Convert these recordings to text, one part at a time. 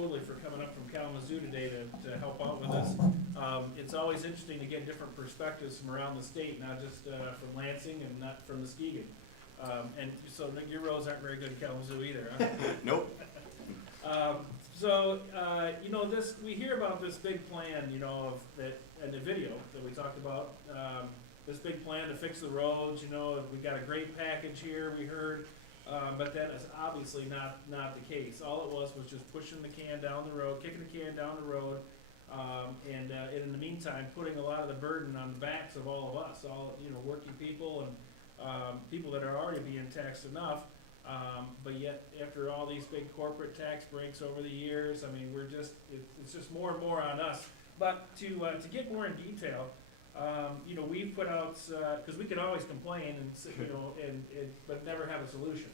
Hoadley for coming up from Kalamazoo today to help out with this. It's always interesting to get different perspectives from around the state, not just from Lansing and not from Muskegon. And so your roads aren't very good in Kalamazoo either, huh? Nope. We hear about this big plan, of that, and the video that we talked about, this big plan to fix the roads, we got a great package here, we heard, but that is obviously not the case. All it was just pushing the can down the road, kicking the can down the road, and in the meantime, putting a lot of the burden on the backs of all of us, working people and people that are already being taxed enough. But yet, after all these big corporate tax breaks over the years, it's just more and more on us. But to get more in detail, we've put out, because we could always complain but never have a solution.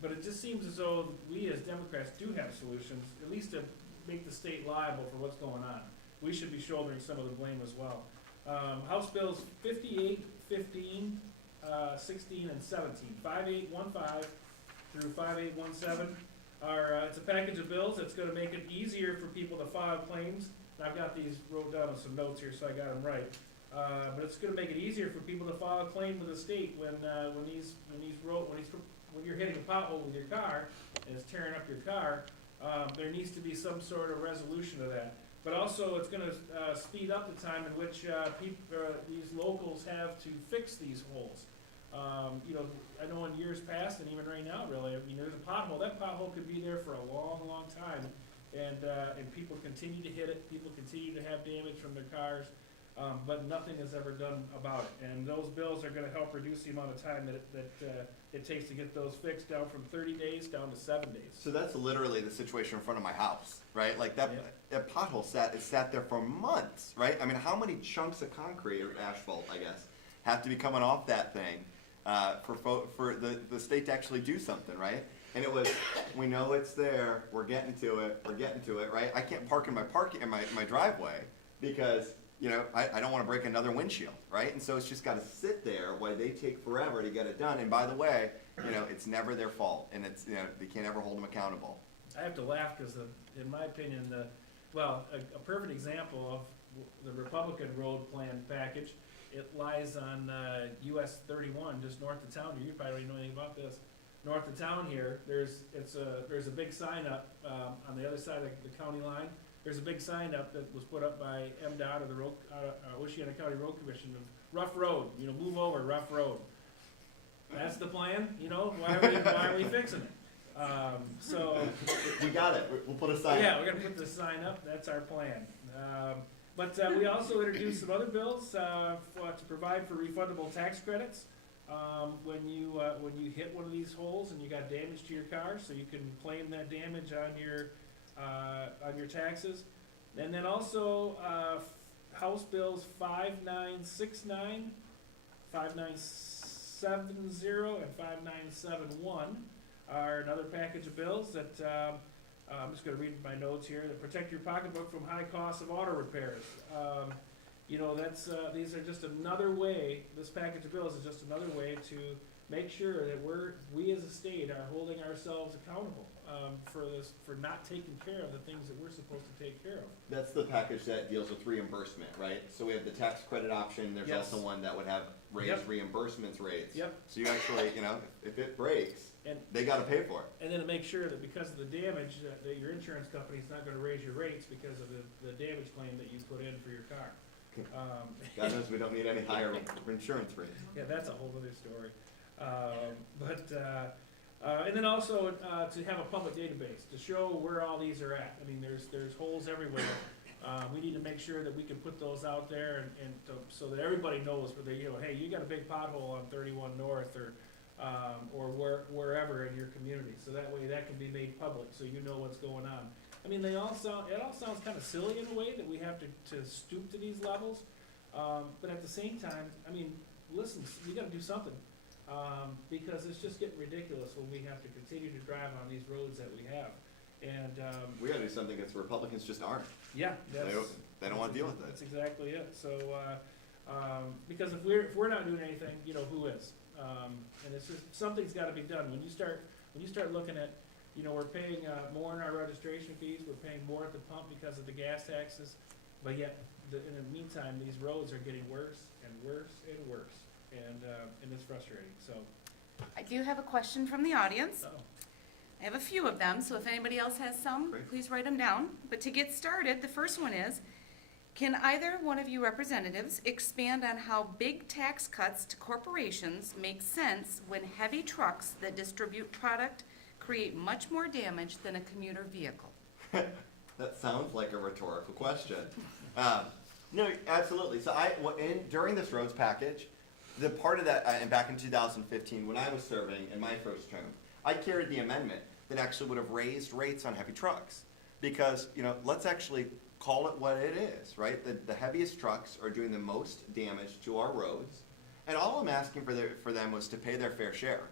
But it just seems as though we as Democrats do have solutions, at least to make the state liable for what's going on. We should be shouldering some of the blame as well. House Bills 58, 15, 16 and 17, 5815 through 5817 it's a package of bills that's going to make it easier for people to file claims. And I've got these wrote down with some notes here, so I got them right. But it's going to make it easier for people to file a claim with the state when you're hitting a pothole with your car and it's tearing up your car. There needs to be some sort of resolution to that. But also, it's going to speed up the time in which these locals have to fix these holes. I know in years past, and even right now, really, there's a pothole. That pothole could be there for a long, long time, and people continue to hit it. People continue to have damage from their cars, but nothing is ever done about it. And those bills are going to help reduce the amount of time that it takes to get those fixed, down from 30 days down to 7 days. So that's literally the situation in front of my house, right? Like that pothole sat there for months, right? I mean, how many chunks of concrete or asphalt, I guess, have to be coming off that thing for the state to actually do something, right? And it was, we know it's there, we're getting to it, right? I can't park in my driveway because I don't want to break another windshield, right? And so it's just got to sit there while they take forever to get it done. And by the way, it's never their fault, and it's they can't ever hold them accountable. I have to laugh because, in my opinion, a perfect example of the Republican road plan package, it lies on US 31, just north of town here. You probably don't know anything about this. North of town here, there's a big sign up on the other side of the county line. There's a big sign up that was put up by MDOT, or the Oceana County Road Commission, of rough road, move over, rough road. That's the plan, why are we fixing it? So we got it. We'll put a sign. Yeah, we're gonna put the sign up. That's our plan. But we also introduced some other bills to provide for refundable tax credits when you hit one of these holes and you got damage to your car, so you can claim that damage on your taxes. And then also House Bills 5969, 5970, and 5971 are another package of bills that I'm just going to read my notes here, that protect your pocketbook from high costs of auto repairs. These are just another way. This package of bills is just another way to make sure that we as a state are holding ourselves accountable for not taking care of the things that we're supposed to take care of. That's the package that deals with reimbursement, right? So we have the tax credit option. There's also one that would have raised reimbursements rates. Yep. So you actually, if it breaks, they got to pay for it. And then to make sure that because of the damage, that your insurance company's not going to raise your rates because of the damage claim that you put in for your car. God knows we don't need any higher insurance rates. Yeah, that's a whole other story. And then also to have a public database to show where all these are at. I mean, there's holes everywhere. We need to make sure that we can put those out there so that everybody knows where hey, you got a big pothole on 31 North or wherever in your community. So that way that can be made public, so you know what's going on. I mean, it all sounds kind of silly in a way that we have to stoop to these levels, but at the same time, I mean, listen, we got to do something. Because it's just getting ridiculous when we have to continue to drive on these roads that we have. And we got to do something because Republicans just aren't. Yeah, they don't want to deal with it. That's exactly it. So because if we're not doing anything, who is? And it's just, something's got to be done. When you start looking at you know, we're paying, more in our registration fees, we're paying more at the pump because of the gas taxes, but yet, in the meantime, these roads are getting worse and worse and worse, and it's frustrating, so. I do have a question from the audience. Oh, I have a few of them, so if anybody else has some, Great. please write them down. But to get started, the first one is, can either one of you representatives expand on how big tax cuts to corporations make sense when heavy trucks that distribute product create much more damage than a commuter vehicle? That sounds like a rhetorical question. No, absolutely. So during this roads package, the part of that, and back in 2015, when I was serving in my first term, I carried the amendment that actually would have raised rates on heavy trucks. Because, you know, let's actually call it what it is, right? The heaviest trucks are doing the most damage to our roads. And all I'm asking for them was to pay their fair share.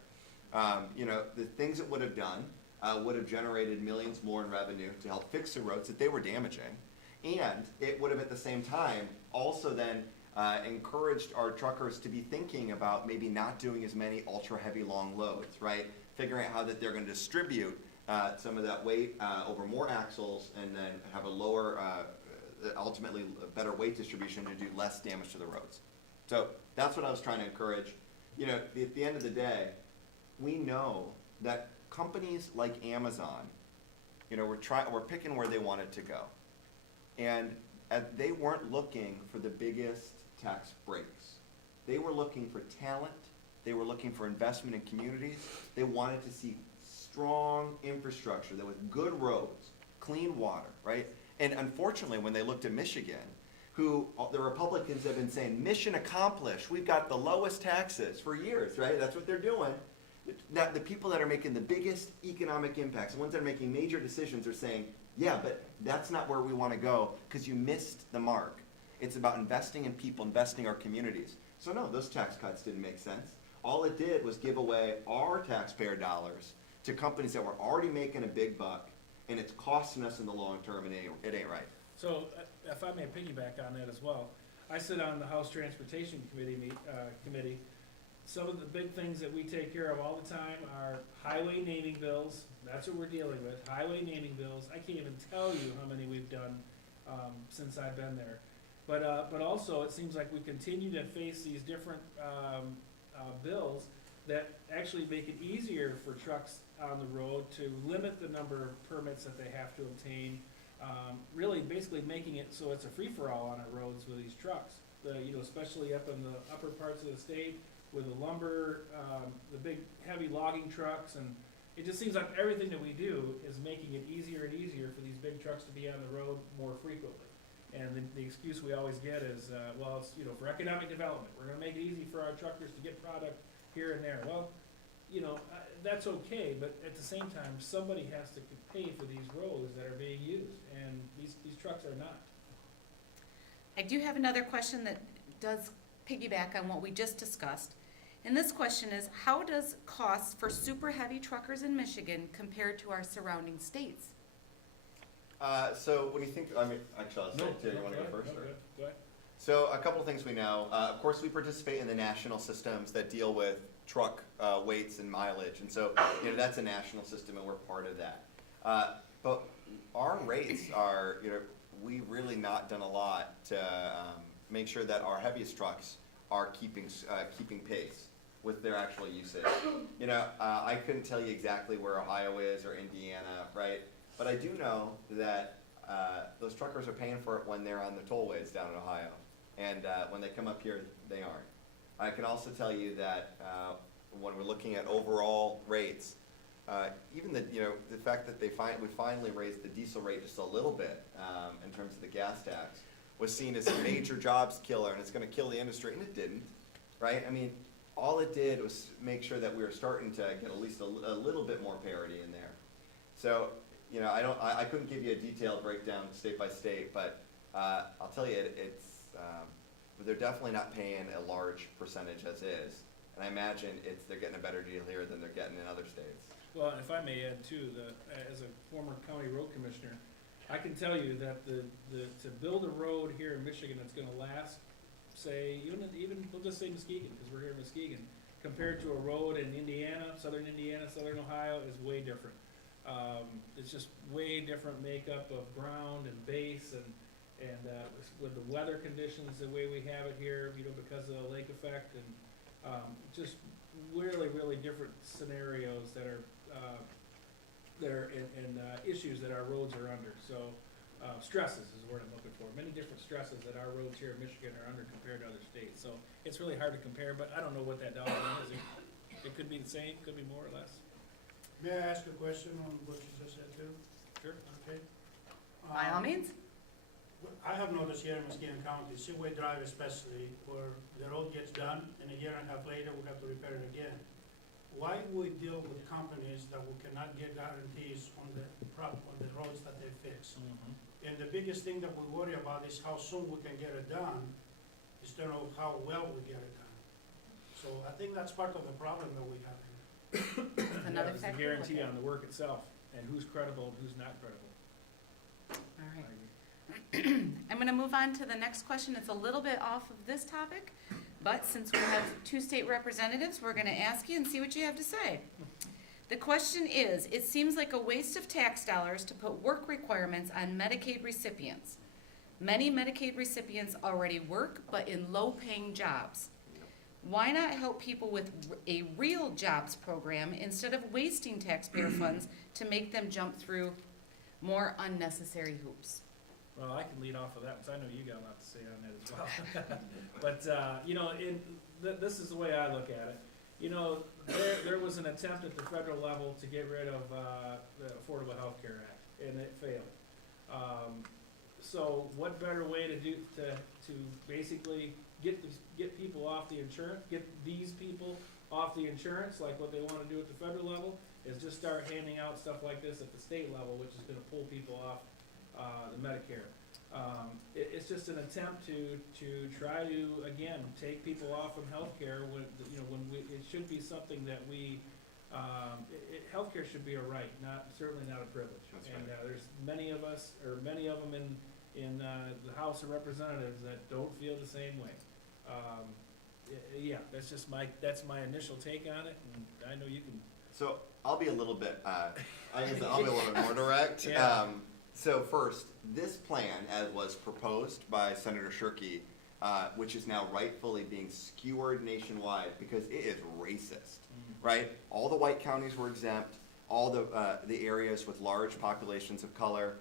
You know, the things it would have done would have generated millions more in revenue to help fix the roads that they were damaging. And it would have at the same time also then encouraged our truckers to be thinking about maybe not doing as many ultra heavy long loads, right? Figuring out how that they're going to distribute some of that weight over more axles and then have a lower, ultimately a better weight distribution to do less damage to the roads. So that's what I was trying to encourage. You know, at the end of the day, we know that companies like Amazon, you know, we're picking where they wanted to go. And they weren't looking for the biggest tax breaks. They were looking for talent. They were looking for investment in communities. They wanted to see strong infrastructure that with good roads, clean water, right? And unfortunately, when they looked at Michigan, who the Republicans have been saying, mission accomplished, we've got the lowest taxes for years, right? That's what they're doing. Now, the people that are making the biggest economic impacts, the ones that are making major decisions are saying, yeah, but that's not where we want to go because you missed the mark. It's about investing in people, investing in our communities. So no, those tax cuts didn't make sense. All it did was give away our taxpayer dollars to companies that were already making a big buck, and it's costing us in the long term, and it ain't right. so, if I may piggyback on that as well, I sit on the House Transportation Committee. Some of the big things that we take care of all the time are highway naming bills. That's what we're dealing with, highway naming bills. I can't even tell you how many we've done since I've been there. But also, it seems like we continue to face these different bills that actually make it easier for trucks on the road to limit the number of permits that they have to obtain. Really, basically making it so it's a free-for-all on our roads with these trucks. You know, especially up in the upper parts of the state with the lumber, the big heavy logging trucks, and it just seems like everything that we do is making it easier and easier for these big trucks to be on the road more frequently. And the excuse we always get is, well, it's, you know, for economic development, we're gonna make it easy for our truckers to get product here and there. Well, you know, that's okay, but at the same time, somebody has to pay for these roads that are being used, and these trucks are not. I do have another question that does piggyback on what we just discussed. And this question is, how does costs for super heavy truckers in Michigan compare to our surrounding states? So when you think, I mean, actually, I'll say it too. You want to go first? Or? Go ahead. So a couple of things we know. Of course, we participate in the national systems that deal with truck weights and mileage, and so you know that's a national system, and we're part of that. But our rates are, you know, we really not done a lot to make sure that our heaviest trucks are keeping pace with their actual usage. You know, I couldn't tell you exactly where Ohio is or Indiana, right? But I do know that those truckers are paying for it when they're on the tollways down in Ohio, and when they come up here, they aren't. I can also tell you that when we're looking at overall rates, even the fact that we finally raised the diesel rate just a little bit in terms of the gas tax was seen as a major jobs killer, and it's going to kill the industry, and it didn't, right? I mean, all it did was make sure that we were starting to get at least a little bit more parity in there. So, you know, I couldn't give you a detailed breakdown state by state, but I'll tell you, they're definitely not paying a large percentage as is, and I imagine they're getting a better deal here than they're getting in other states. Well, if I may add too, as a former county road commissioner, I can tell you that to build a road here in Michigan that's going to last, say even we'll just say Muskegon, because we're here in Muskegon, compared to a road in Indiana, southern Ohio, is way different. It's just way different makeup of ground and base and with the weather conditions the way we have it here, you know, because of the lake effect and just really, really different scenarios that are issues that our roads are under. So stresses is the word I'm looking for. Many different stresses that our roads here in Michigan are under compared to other states. So it's really hard to compare, but I don't know what that dollar amount is. It could be the same, could be more or less. May I ask a question on what you just said too? Sure. Okay. By all means. I have noticed here in Muskegon County, Seaway Drive especially, where the road gets done and a year and a half later we have to repair it again. Why do we deal with companies that we cannot get guarantees on the roads that they fix? And the biggest thing that we worry about is how soon we can get it done instead of how well we get it done. So I think that's part of the problem that we have here. Another It's the factor. guarantee on the work itself and who's credible and who's not credible. All right. I'm going to move on to the next question. It's a little bit off of this topic, but since we have two state representatives, we're going to ask you and see what you have to say. The question is, it seems like a waste of tax dollars to put work requirements on Medicaid recipients. Many Medicaid recipients already work, but in low-paying jobs. Why not help people with a real jobs program instead of wasting taxpayer funds to make them jump through more unnecessary hoops? Well, I can lead off of that, because I know you got a lot to say on that as well. But, you know, this is the way I look at it. You know, there was an attempt at the federal level to get rid of the Affordable Health Care Act, and it failed. So what better way to basically get people off the insurance, get these people off the insurance, like what they want to do at the federal level, is just start handing out stuff like this at the state level, which is going to pull people off the Medicare. It's just an attempt to try to, again, take people off from healthcare when, you know, it should be something that we, healthcare should be a right, certainly not a privilege. That's and right. there's many of us, or many of them in the House of Representatives that don't feel the same way. Yeah, that's my initial take on it, and I know you can. So I'll be a little bit, I'll be a little bit more direct. Yeah. So first, this plan, as was proposed by Senator Shirkey, which is now rightfully being skewered nationwide because it is racist, right? All the white counties were exempt. All the areas with large populations of color,